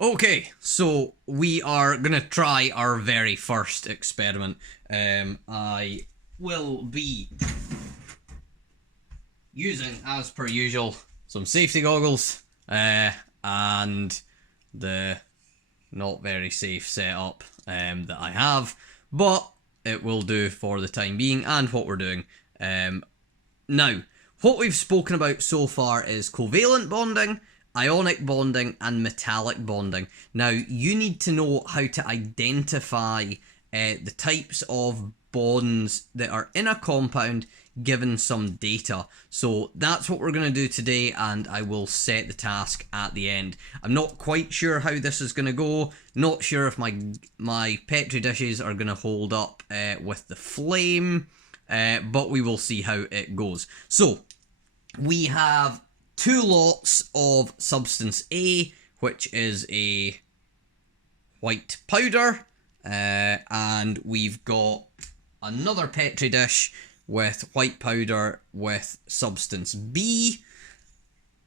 Okay, so we are gonna try our very first experiment. I will be using, as per usual, some safety goggles and the not very safe setup that I have, but it will do for the time being and what we're doing. Now, what we've spoken about so far is covalent bonding, ionic bonding, and metallic bonding. Now, you need to know how to identify the types of bonds that are in a compound given some data. So that's what we're going to do today, and I will set the task at the end. I'm not quite sure how this is going to go. Not sure if my petri dishes are going to hold up with the flame. But we will see how it goes. So, we have two lots of substance A, which is a white powder, and we've got another petri dish with white powder with substance B.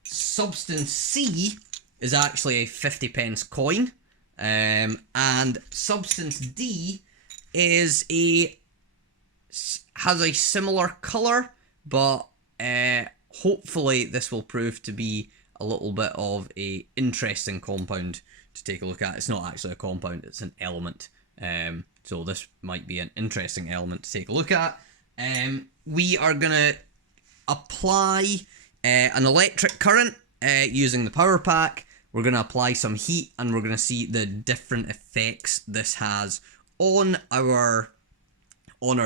Substance C is actually a 50 pence coin, and substance D is has a similar colour, but hopefully this will prove to be a little bit of a interesting compound to take a look at. It's not actually a compound, it's an element. So this might be an interesting element to take a look at. We are going to apply an electric current using the power pack. We're going to apply some heat, and we're going to see the different effects this has on our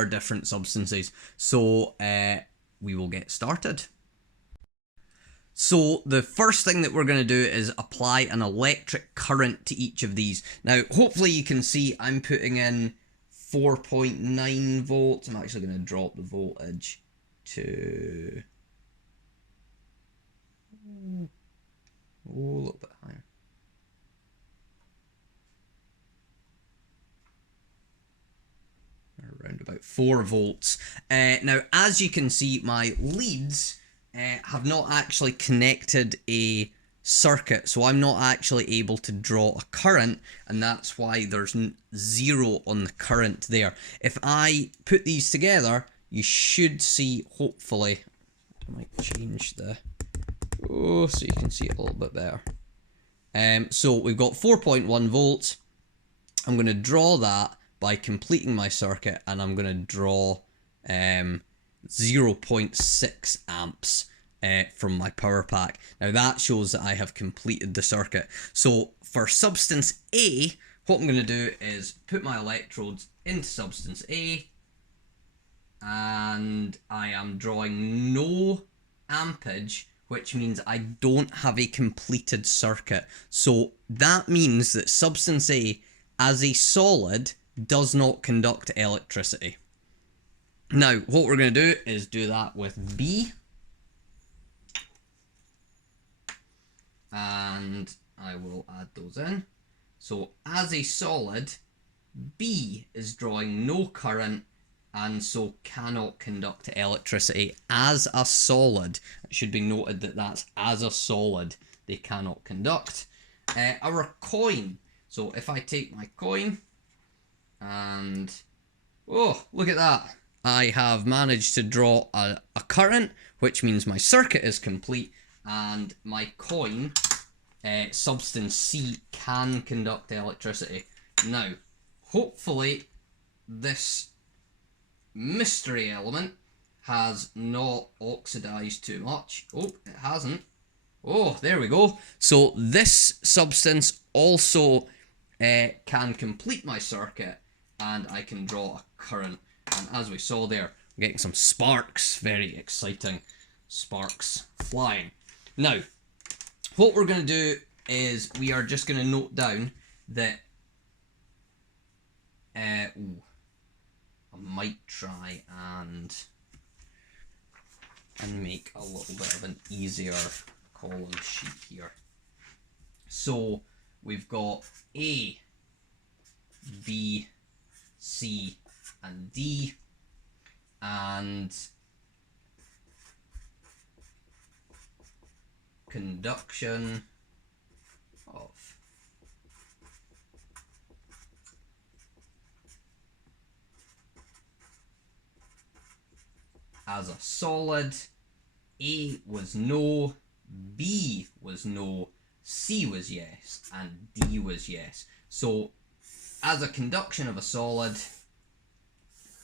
different substances. So we will get started. So the first thing that we're going to do is apply an electric current to each of these. Now, hopefully you can see I'm putting in 4.9 volts. I'm actually going to drop the voltage to a little bit higher. Around about 4 volts. Now, as you can see, my leads have not actually connected a circuit, so I'm not actually able to draw a current, and that's why there's 0 on the current there. If I put these together, you should see, hopefully, I might change the, so you can see it a little bit better. So we've got 4.1 volts. I'm going to draw that by completing my circuit, and I'm going to draw 0.6 amps from my power pack. Now that shows that I have completed the circuit. So for substance A, what I'm going to do is put my electrodes into substance A, and I am drawing no ampage, which means I don't have a completed circuit. So that means that substance A as a solid does not conduct electricity. Now, what we're going to do is do that with B. And I will add those in. So, as a solid, B is drawing no current and so cannot conduct electricity. As a solid, it should be noted that that's as a solid, they cannot conduct. Our coin. So, if I take my coin, and oh, look at that, I have managed to draw a current, which means my circuit is complete, and my coin, substance C, can conduct electricity. Now, hopefully this mystery element has not oxidized too much. Oh, it hasn't. Oh, there we go. So this substance also can complete my circuit, and I can draw a current. And as we saw there, we're getting some sparks. Very exciting. Sparks flying. Now, what we're going to do is we are just going to note down that I might try and make a little bit of an easier column sheet here. So we've got A, B, C, and D, and conduction of as a solid. A was no, B was no, C was yes, and D was yes. So as a conduction of a solid,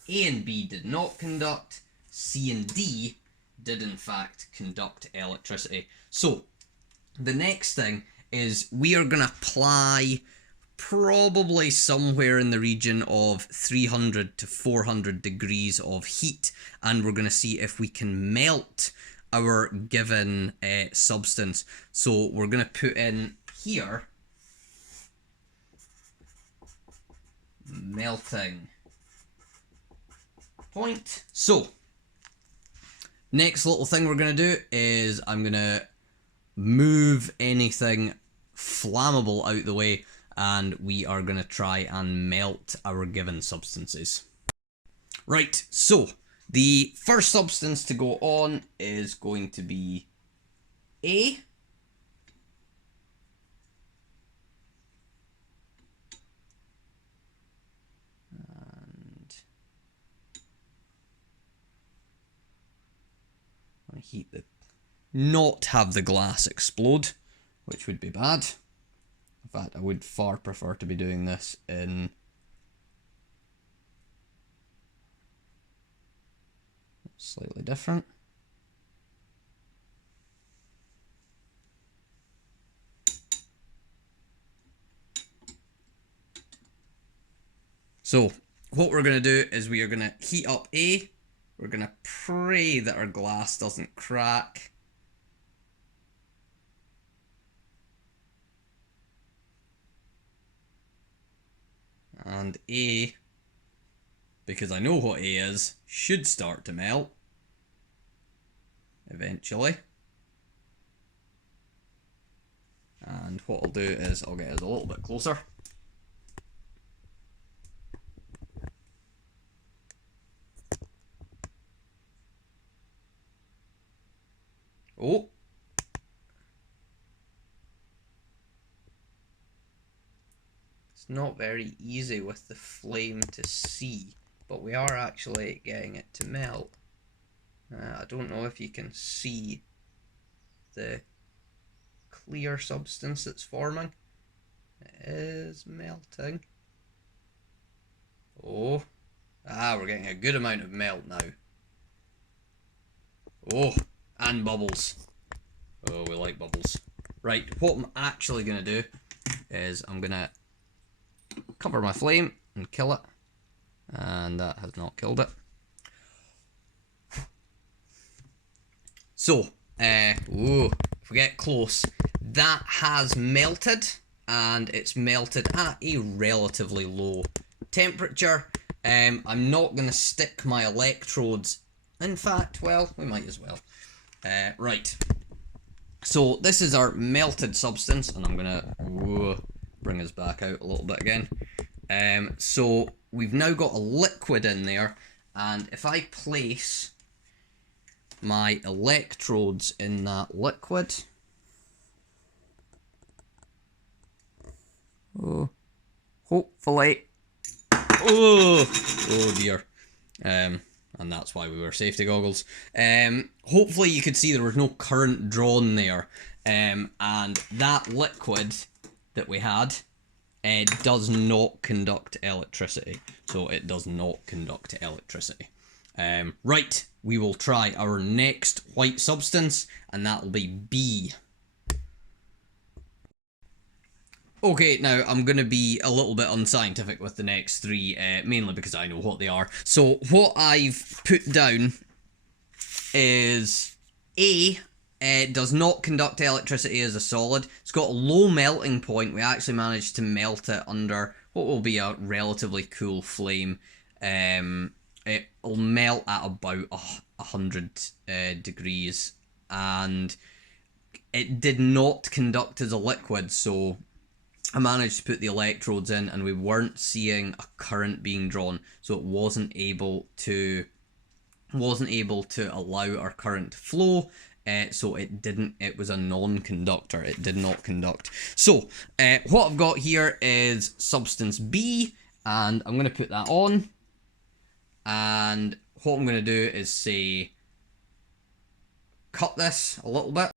A and B did not conduct, C and D did in fact conduct electricity. So the next thing is we are going to apply probably somewhere in the region of 300 to 400 degrees of heat, and we're going to see if we can melt our given substance. So we're going to put in here melting point. So next little thing we're going to do is I'm going to move anything flammable out the way, and we are going to try and melt our given substances. Right, so the first substance to go on is going to be A. And I heat the not have the glass explode, which would be bad. In fact, I would far prefer to be doing this in slightly different. So what we're going to do is we are going to heat up A. We're going to pray that our glass doesn't crack. And A, because I know what A is, should start to melt eventually. And what I'll do is I'll get us a little bit closer. Oh. It's not very easy with the flame to see, but we are actually getting it to melt. I don't know if you can see the clear substance that's forming. It is melting. Oh. We're getting a good amount of melt now. Oh, and bubbles. Oh, we like bubbles. Right, what I'm actually going to do is I'm going to cover my flame and kill it. And that has not killed it. So, if we get close, that has melted, and it's melted at a relatively low temperature. I'm not going to stick my electrodes. In fact, well, we might as well. Right. So this is our melted substance, and I'm going to bring us back out a little bit again. So we've now got a liquid in there, and if I place my electrodes in that liquid, hopefully, oh dear, and that's why we wear safety goggles. Hopefully you could see there was no current drawn there, and that liquid that we had does not conduct electricity. So it does not conduct electricity. Right, we will try our next white substance, and that will be B. Okay, now I'm going to be a little bit unscientific with the next three, mainly because I know what they are. So what I've put down is A. Does not conduct electricity as a solid. It's got a low melting point. We actually managed to melt it under what will be a relatively cool flame. It'll melt at about 100 degrees, and it did not conduct as a liquid, so I managed to put the electrodes in, and we weren't seeing a current being drawn, so it wasn't able to allow our current to flow. So it was a non-conductor. It did not conduct. So what I've got here is substance B, and I'm going to put that on. And what I'm going to do is say cut this a little bit.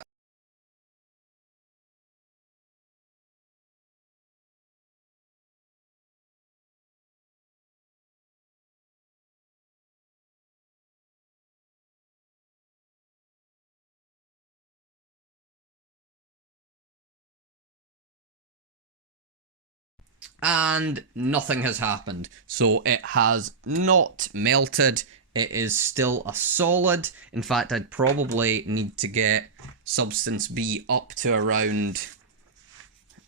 And nothing has happened. So it has not melted. It is still a solid. In fact, I'd probably need to get substance B up to around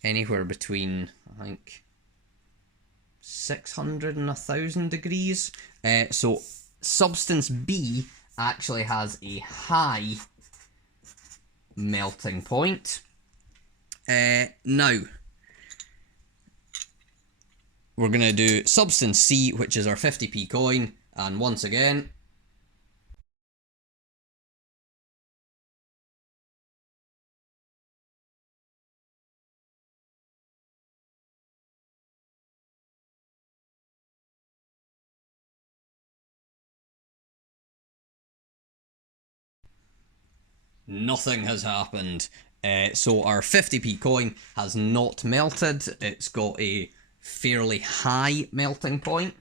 anywhere between, I think, 600 and 1,000 degrees. So substance B actually has a high melting point. Now, we're going to do substance C, which is our 50p coin, and once again, nothing has happened. So our 50p coin has not melted. It's got a fairly high melting point.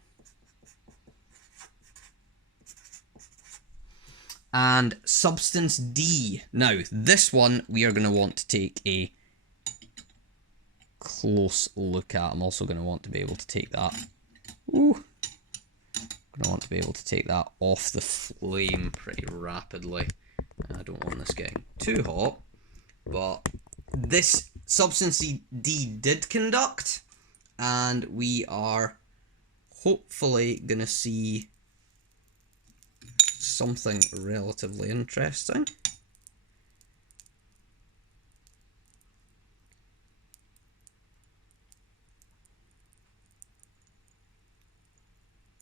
And substance D. Now, this one we are going to want to take a close look at. I'm also going to want to be able to take that. Ooh. I'm going to want to be able to take that off the flame pretty rapidly. I don't want this getting too hot, but this substance D did conduct, and we are hopefully going to see something relatively interesting.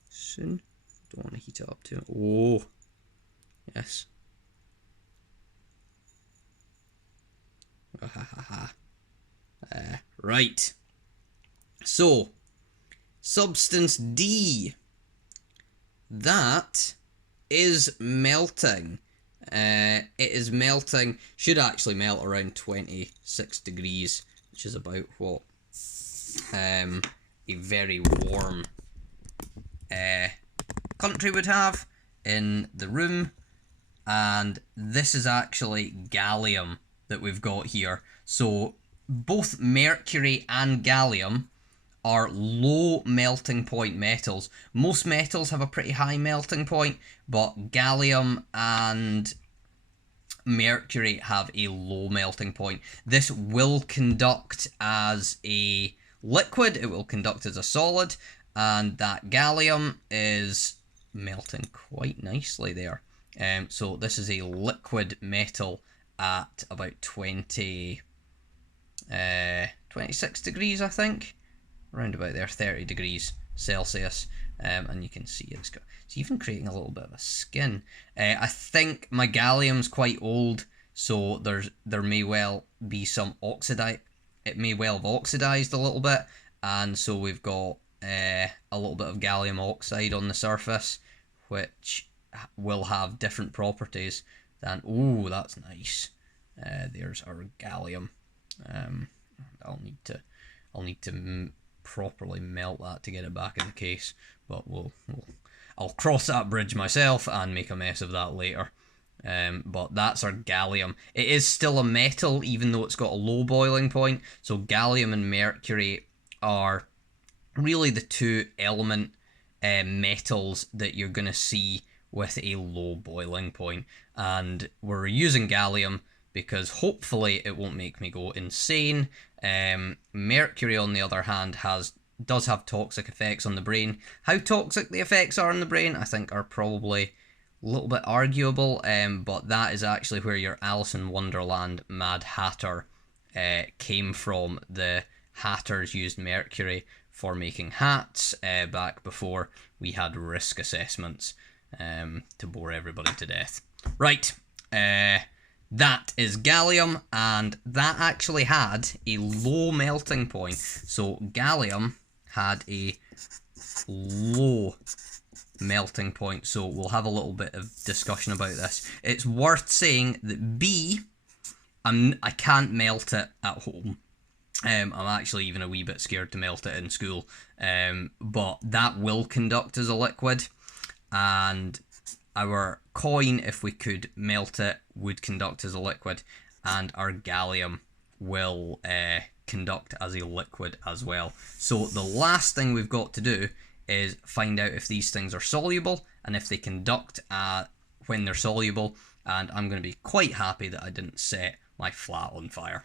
Soon. Don't want to heat it up too. Oh, yes. Right. So, substance D. That is melting. It is melting. Should actually melt around 26 degrees, which is about what a very warm country would have in the room. And this is actually gallium that we've got here. So both mercury and gallium are low melting point metals. Most metals have a pretty high melting point, but gallium and mercury have a low melting point. This will conduct as a liquid, it will conduct as a solid, and that gallium is melting quite nicely there. So this is a liquid metal at about 26 degrees, I think. Around about there, 30 degrees Celsius. And you can see it's even creating a little bit of a skin. I think my gallium's quite old, so there may well be some oxidite. It may well have oxidized a little bit, and so we've got a little bit of gallium oxide on the surface, which will have different properties than. Oh, that's nice. There's our gallium. I'll need to properly melt that to get it back in the case, but I'll cross that bridge myself and make a mess of that later. But that's our gallium. It is still a metal, even though it's got a low boiling point. So gallium and mercury are really the two element metals that you're going to see with a low boiling point. And we're using gallium because hopefully it won't make me go insane. Mercury, on the other hand, does have toxic effects on the brain. How toxic the effects are on the brain, I think, are probably a little bit arguable, but that is actually where your Alice in Wonderland Mad Hatter came from. The Hatters used mercury for making hats back before we had risk assessments to bore everybody to death. Right, that is gallium, and that actually had a low melting point. So gallium had a low melting point, so we'll have a little bit of discussion about this. It's worth saying that B, I can't melt it at home. I'm actually even a wee bit scared to melt it in school, but that will conduct as a liquid, and our coin, if we could melt it, would conduct as a liquid, and our gallium will conduct as a liquid as well. So the last thing we've got to do is find out if these things are soluble and if they conduct when they're soluble, and I'm going to be quite happy that I didn't set my flat on fire.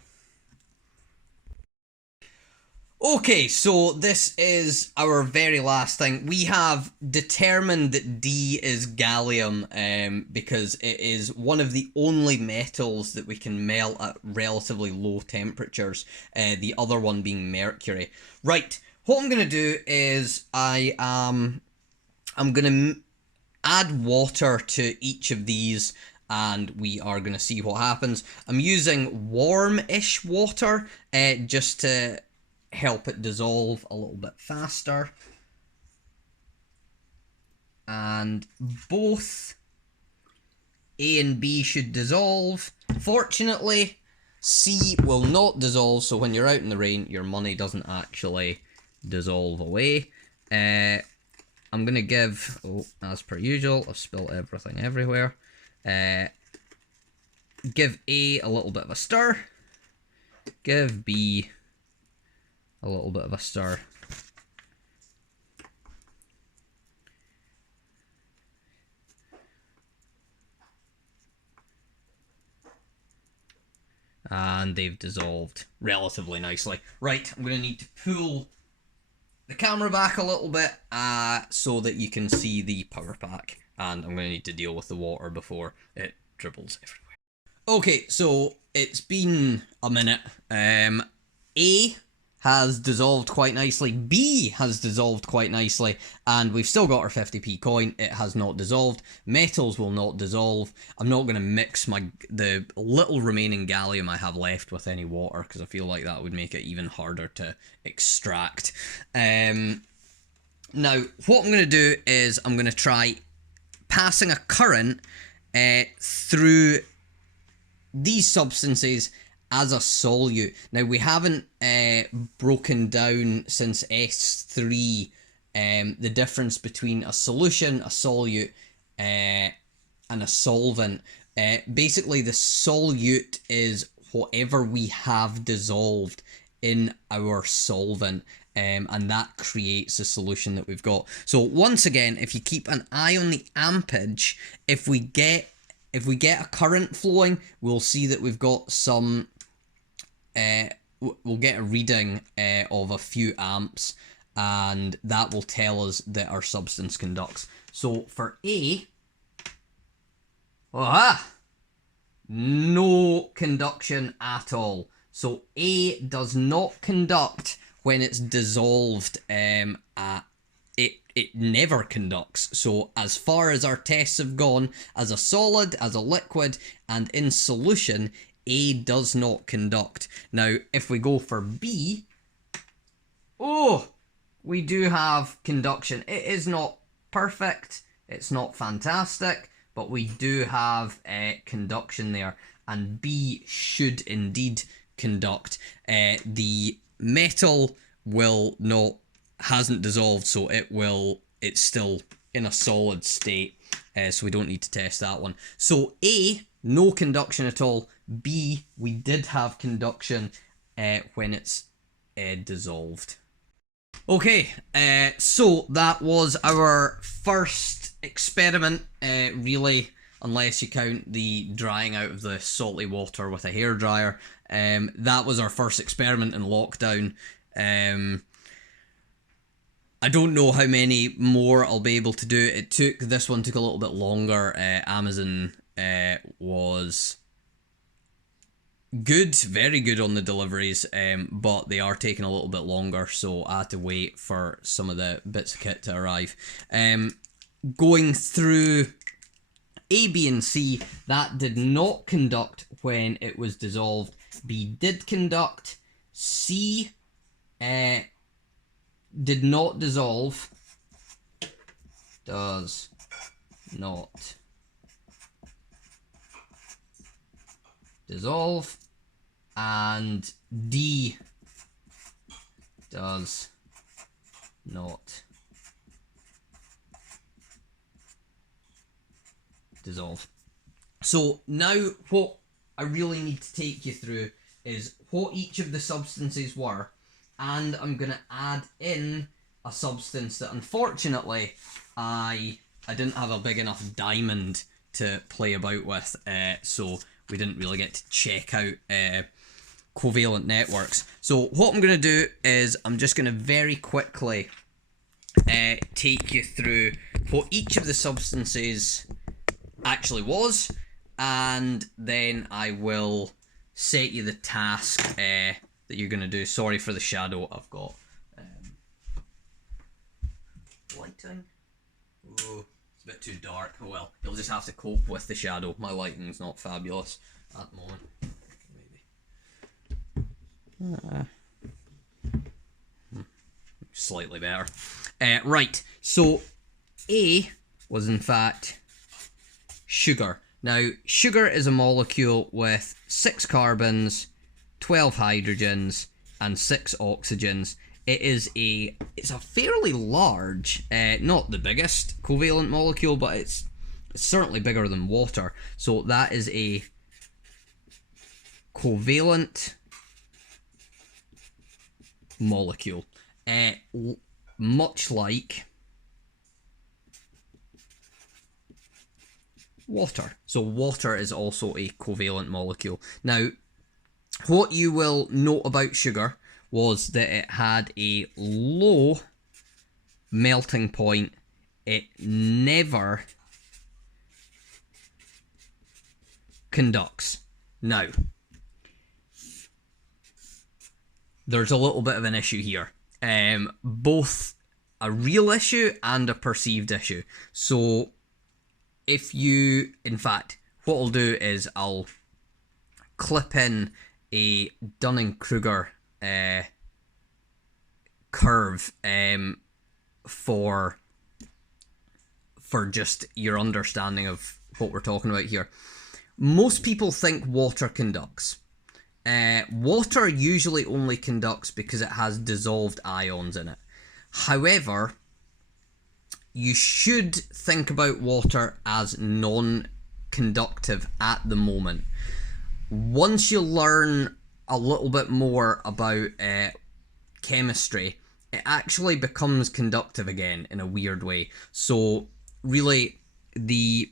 Okay, so this is our very last thing. We have determined that D is gallium because it is one of the only metals that we can melt at relatively low temperatures, the other one being mercury. Right, what I'm going to do is I'm going to add water to each of these, and we are going to see what happens. I'm using warm-ish water just to help it dissolve a little bit faster. And both A and B should dissolve. Fortunately, C will not dissolve, so when you're out in the rain, your money doesn't actually dissolve away. I'm going to give, as per usual, I've spilled everything everywhere. Give A a little bit of a stir. Give B a little bit of a stir. And they've dissolved relatively nicely. Right, I'm going to need to pull the camera back a little bit so that you can see the power pack. And I'm going to need to deal with the water before it dribbles everywhere. Okay, so it's been a minute. A has dissolved quite nicely. B has dissolved quite nicely. And we've still got our 50p coin. It has not dissolved. Metals will not dissolve. I'm not going to mix the little remaining gallium I have left with any water, because I feel like that would make it even harder to extract. Now, what I'm going to do is I'm going to try passing a current through these substances as a solute. Now, we haven't broken down since S3 the difference between a solution, a solute, and a solvent. Basically, the solute is whatever we have dissolved in our solvent, and that creates the solution that we've got. So once again, if you keep an eye on the ampage, if we get a current flowing, we'll see that we've got some we'll get a reading of a few amps, and that will tell us that our substance conducts. So for A, no conduction at all. So A does not conduct when it's dissolved. It never conducts. So as far as our tests have gone, as a solid, as a liquid, and in solution, A does not conduct. Now, if we go for B, we do have conduction. It is not perfect, it's not fantastic, but we do have conduction there, and B should indeed conduct. The metal hasn't dissolved, so it's still in a solid state, so we don't need to test that one. So A, no conduction at all. B, we did have conduction when it's dissolved. Okay, so that was our first experiment, really, unless you count the drying out of the salty water with a hairdryer. That was our first experiment in lockdown. I don't know how many more I'll be able to do. This one took a little bit longer. Amazon was good, very good on the deliveries, but they are taking a little bit longer, so I had to wait for some of the bits of kit to arrive. Going through A, B, and C, that did not conduct when it was dissolved. B did conduct. C did not dissolve. does not dissolve, and D does not dissolve. So now what I really need to take you through is what each of the substances were, and I'm going to add in a substance that unfortunately I didn't have a big enough diamond to play about with, so we didn't really get to check out covalent networks. So what I'm going to do is I'm just going to very quickly take you through what each of the substances actually was, and then I will set you the task that you're going to do. Sorry for the shadow, I've got lighting. Oh, it's a bit too dark. Oh well, you'll just have to cope with the shadow. My lighting's not fabulous at the moment. Slightly better. Right, so A was in fact sugar. Now, sugar is a molecule with 6 carbons, 12 hydrogens, and 6 oxygens. It's a fairly large, not the biggest covalent molecule, but it's certainly bigger than water. So that is a covalent molecule. Much like water. So water is also a covalent molecule. Now, what you will note about sugar was that it had a low melting point. It never conducts. Now, there's a little bit of an issue here. Both a real issue and a perceived issue. So if you, in fact, what I'll do is I'll clip in a Dunning-Kruger curve for just your understanding of what we're talking about here. Most people think water conducts. Water usually only conducts because it has dissolved ions in it. However, you should think about water as non-conductive at the moment. Once you learn a little bit more about chemistry, it actually becomes conductive again in a weird way. So really, the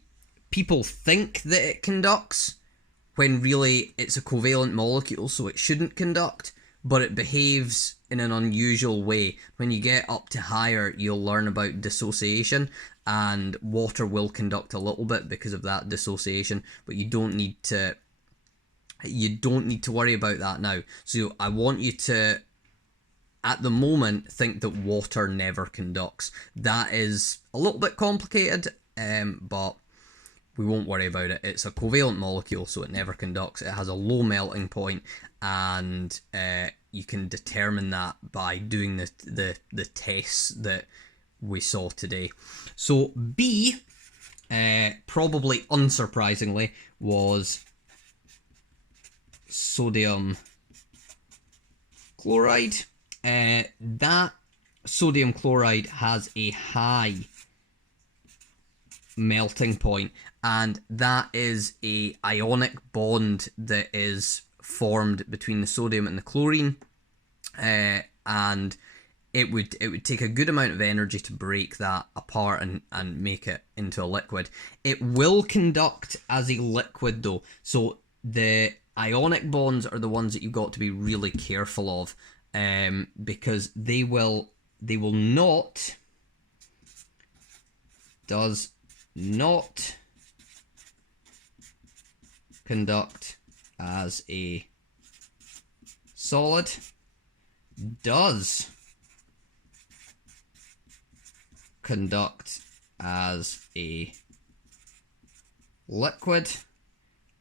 people think that it conducts when really it's a covalent molecule, so it shouldn't conduct, but it behaves in an unusual way. When you get up to higher, you'll learn about dissociation, and water will conduct a little bit because of that dissociation, but you don't need to worry about that now. So I want you to, at the moment, think that water never conducts. That is a little bit complicated, but we won't worry about it. It's a covalent molecule, so it never conducts. It has a low melting point, and you can determine that by doing the tests that we saw today. So B, probably unsurprisingly, was sodium chloride. That sodium chloride has a high melting point, and that is a ionic bond that is formed between the sodium and the chlorine, and it would take a good amount of energy to break that apart and make it into a liquid. It will conduct as a liquid though, so the ionic bonds are the ones that you've got to be really careful of, because they will not, does not conduct as a solid, does conduct as a liquid,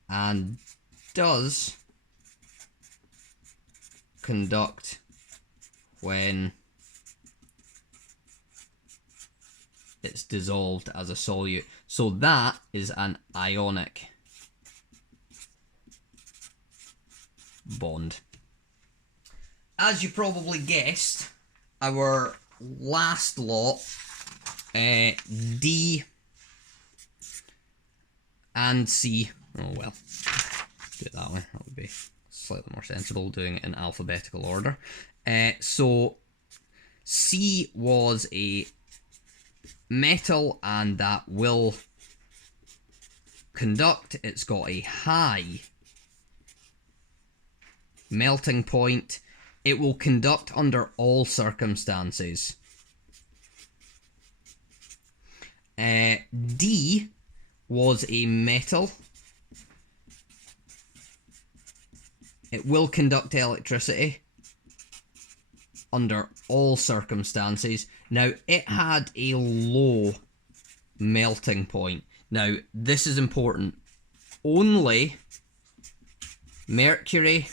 and does conduct when it's dissolved as a solute. So that is an ionic bond. As you probably guessed, our last lot, D and C, oh well, do it that way, that would be slightly more sensible, doing it in alphabetical order. So C was a metal, and that will conduct. It's got a high melting point. It will conduct under all circumstances. D was a metal. It will conduct electricity under all circumstances. Now, it had a low melting point. Now, this is important. Only mercury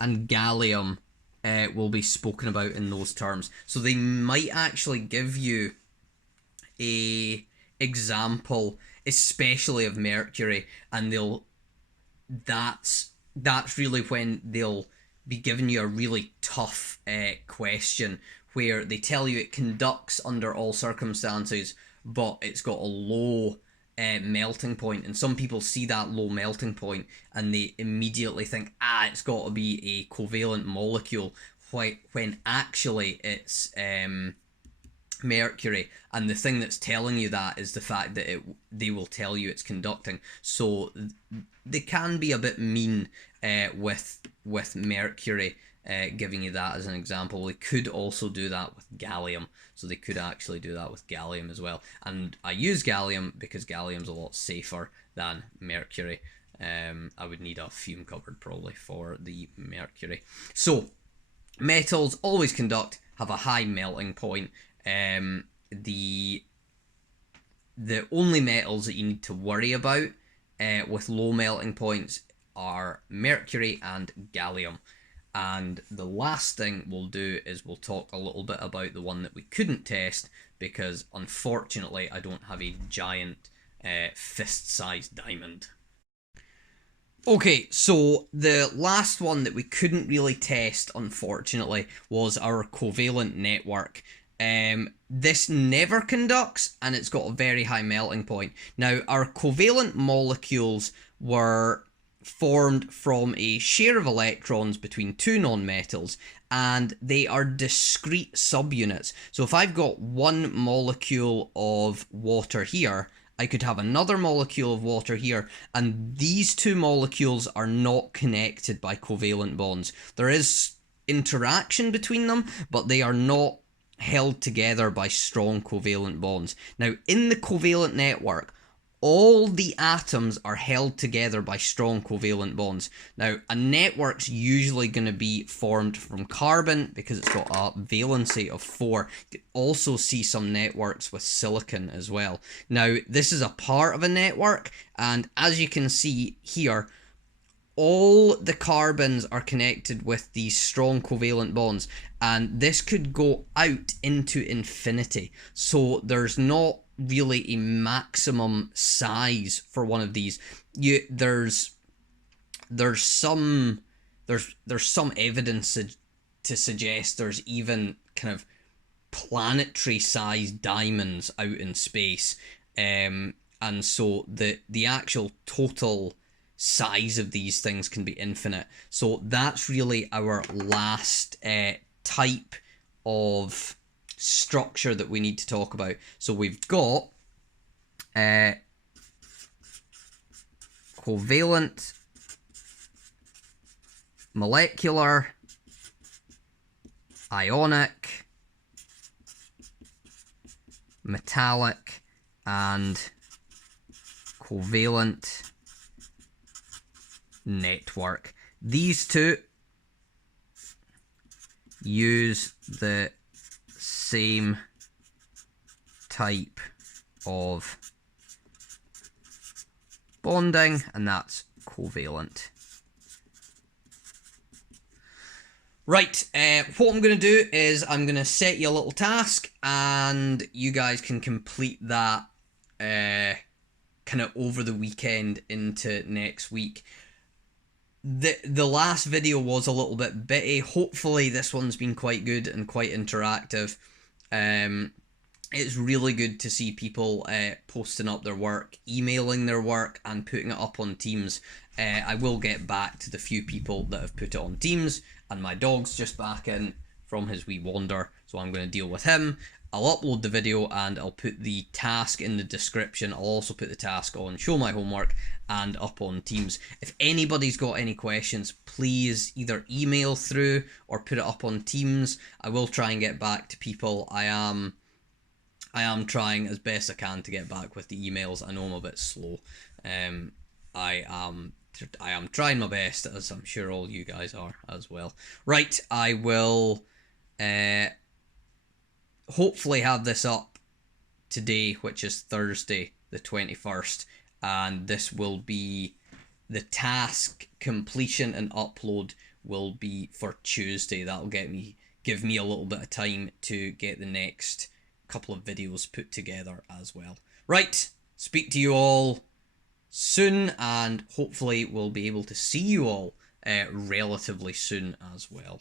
and gallium will be spoken about in those terms. So they might actually give you a example, especially of mercury, and that's really when they'll be giving you a really tough question where they tell you it conducts under all circumstances, but it's got a low melting point, and some people see that low melting point and they immediately think, it's got to be a covalent molecule, when actually it's mercury. And the thing that's telling you that is the fact that they will tell you it's conducting. So they can be a bit mean with mercury, giving you that as an example. They could also do that with gallium. So they could actually do that with gallium as well. And I use gallium because gallium's a lot safer than mercury. I would need a fume cupboard probably for the mercury. So metals always conduct, have a high melting point. The only metals that you need to worry about with low melting points are mercury and gallium. And the last thing we'll do is we'll talk a little bit about the one that we couldn't test, because unfortunately I don't have a giant fist-sized diamond. Okay, so the last one that we couldn't really test, unfortunately, was our covalent network. This never conducts, and it's got a very high melting point. Now, our covalent molecules were formed from a share of electrons between two nonmetals, and they are discrete subunits. So if I've got one molecule of water here, I could have another molecule of water here, and these two molecules are not connected by covalent bonds. There is interaction between them, but they are not held together by strong covalent bonds. Now, in the covalent network, all the atoms are held together by strong covalent bonds. Now, a network's usually going to be formed from carbon because it's got a valency of 4. You can also see some networks with silicon as well. Now, this is a part of a network, and as you can see here, all the carbons are connected with these strong covalent bonds, and this could go out into infinity. So there's not really a maximum size for one of these. There's some evidence to suggest there's even kind of planetary sized diamonds out in space, and so the actual total size of these things can be infinite. So that's really our last type of structure that we need to talk about. So we've got covalent, molecular, ionic, metallic, and covalent network. These two use the same type of bonding, and that's covalent. Right, what I'm going to do is I'm going to set you a little task, and you guys can complete that kind of over the weekend into next week. The last video was a little bit bitty. Hopefully this one's been quite good and quite interactive. It's really good to see people posting up their work, emailing their work, and putting it up on Teams. I will get back to the few people that have put it on Teams, and my dog's just back in from his wee wander, so I'm going to deal with him. I'll upload the video and I'll put the task in the description. I'll also put the task on Show My Homework and up on Teams. If anybody's got any questions, please either email through or put it up on Teams. I will try and get back to people. I am trying as best I can to get back with the emails. I know I'm a bit slow. I am trying my best, as I'm sure all you guys are as well. Right, I will hopefully have this up today, which is Thursday the 21st, and this will be the task completion and upload will be for Tuesday. That'll give me a little bit of time to get the next couple of videos put together as well. Right, speak to you all soon, and hopefully we'll be able to see you all relatively soon as well.